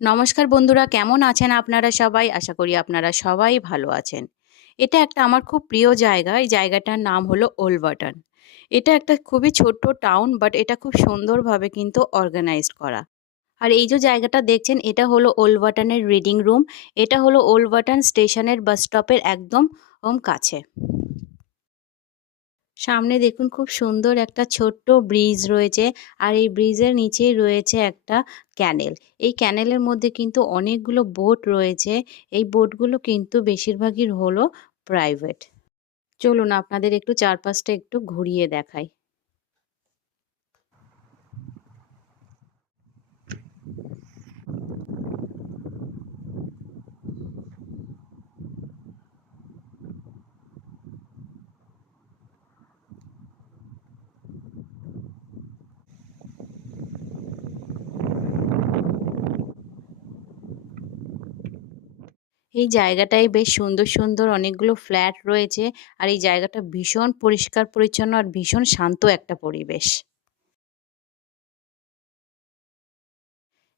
নমস্কার বন্ধুরা, কেমন আছেন আপনারা সবাই? আশা করি আপনারা সবাই ভালো আছেন। এটা একটা আমার খুব প্রিয় জায়গা, এই জায়গাটার নাম হলো ওলবাটন। এটা একটা খুবই ছোট্ট টাউন বাট এটা খুব সুন্দরভাবে কিন্তু অর্গানাইজড করা। আর এই যে জায়গাটা দেখছেন, এটা হলো ওলবাটনের রিডিং রুম এটা হলো ওলবাটন স্টেশনের বাস স্টপের একদম কাছে। সামনে দেখুন খুব সুন্দর একটা ছোট্ট ব্রিজ রয়েছে আর এই ব্রিজের নিচেই রয়েছে একটা ক্যানেল। এই ক্যানেলের মধ্যে কিন্তু অনেকগুলো বোট রয়েছে। এই বোটগুলো কিন্তু বেশিরভাগই হলো প্রাইভেট। চলুন আপনাদের একটু চারপাশটা একটু ঘুরিয়ে দেখাই। এই জায়গাটায় বেশ সুন্দর সুন্দর অনেকগুলো ফ্ল্যাট রয়েছে। আর এই জায়গাটা ভীষণ পরিষ্কার, পরিচ্ছন্ন আর ভীষণ শান্ত একটা পরিবেশ।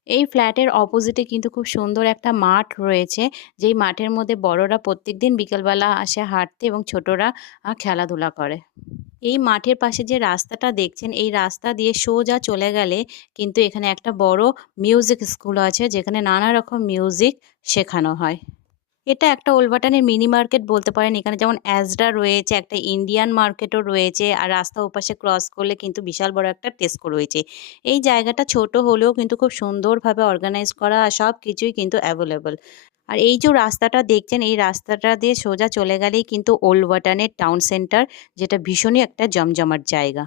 এই ফ্ল্যাটের অপোজিটে কিন্তু খুব সুন্দর একটা মাঠ রয়েছে। যেই মাঠের মধ্যে বড়রা প্রত্যেকদিন বিকেলবেলা আসে হাঁটতে এবং ছোটরা খেলাধুলা করে। এই মাঠের পাশে যে রাস্তাটা দেখছেন, এই রাস্তা দিয়ে সোজা চলে গেলে কিন্তু এখানে একটা বড় মিউজিক স্কুল আছে, যেখানে নানা রকম মিউজিক শেখানো হয়। এটা একটা ওলবাটানের মিনি মার্কেট বলতে পারেন। এখানে যেমন অ্যাজডা রয়েছে, একটা ইন্ডিয়ান মার্কেটও রয়েছে, আর রাস্তা ওপাশে ক্রস করলে কিন্তু বিশাল বড় একটা টেস্কো রয়েছে। এই জায়গাটা ছোট হলেও কিন্তু খুব সুন্দরভাবে অর্গানাইজ করা আর সব কিছুই কিন্তু অ্যাভেলেবল আর এই যে রাস্তাটা দেখছেন, এই রাস্তাটা দিয়ে সোজা চলে গেলেই কিন্তু ওল্ড ওয়াটানের টাউন সেন্টার যেটা ভীষণই একটা জমজমাট জায়গা।